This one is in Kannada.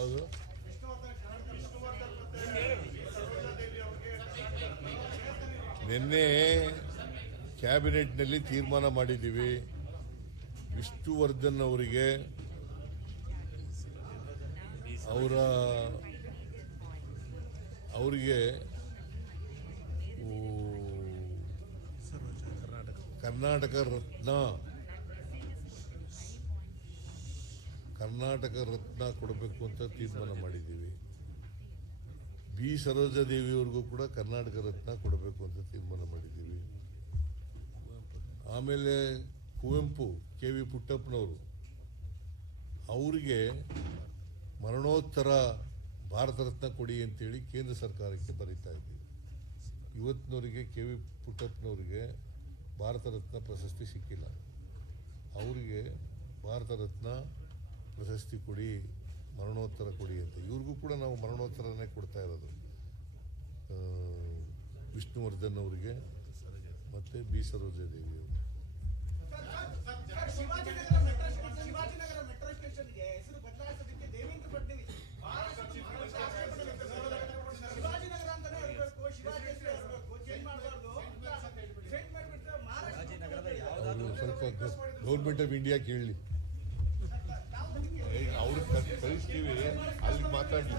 ಯಾವುದು ನಿನ್ನೆ ಕ್ಯಾಬಿನೆಟ್ನಲ್ಲಿ ತೀರ್ಮಾನ ಮಾಡಿದ್ದೀವಿ. ವಿಷ್ಣುವರ್ಧನ್ ಅವರಿಗೆ ಅವರ ಅವರಿಗೆ ಕರ್ನಾಟಕ ರತ್ನ ಕರ್ನಾಟಕ ರತ್ನ ಕೊಡಬೇಕು ಅಂತ ತೀರ್ಮಾನ ಮಾಡಿದ್ದೀವಿ. ಬಿ. ಸರೋಜಾದೇವಿಯವ್ರಿಗೂ ಕೂಡ ಕರ್ನಾಟಕ ರತ್ನ ಕೊಡಬೇಕು ಅಂತ ತೀರ್ಮಾನ ಮಾಡಿದ್ದೀವಿ. ಆಮೇಲೆ ಕುವೆಂಪು, ಕೆ. ವಿ. ಪುಟ್ಟಪ್ಪನವರು, ಅವರಿಗೆ ಮರಣೋತ್ತರ ಭಾರತ ರತ್ನ ಕೊಡಿ ಅಂತೇಳಿ ಕೇಂದ್ರ ಸರ್ಕಾರಕ್ಕೆ ಬರೀತಾ ಇದ್ದೀವಿ. ಇವತ್ತಿನವರಿಗೆ ಕೆ. ವಿ. ಪುಟ್ಟಪ್ಪನವರಿಗೆ ಭಾರತ ರತ್ನ ಪ್ರಶಸ್ತಿ ಸಿಕ್ಕಿಲ್ಲ. ಅವರಿಗೆ ಭಾರತ ರತ್ನ ಪ್ರಶಸ್ತಿ ಕೊಡಿ ಮರಣೋತ್ತರ ಕೊಡಿ ಅಂತ. ಇವ್ರಿಗೂ ಕೂಡ ನಾವು ಮರಣೋತ್ತರನೇ ಕೊಡ್ತಾ ಇರೋದು. ವಿಷ್ಣುವರ್ಧನ್ ಅವರಿಗೆ ಮತ್ತು ಬಿ ಸರೋಜಾದೇವಿ ಅವರು ಅವರು ಸ್ವಲ್ಪ ಗೌರ್ಮೆಂಟ್ ಆಫ್ ಇಂಡಿಯಾ ಕೇಳಲಿ ಅವ್ರಿಗೆ ಕಳಿಸ್ತೀವಿ. ಅಲ್ಲಿ ಮಾತಾಡಲಿ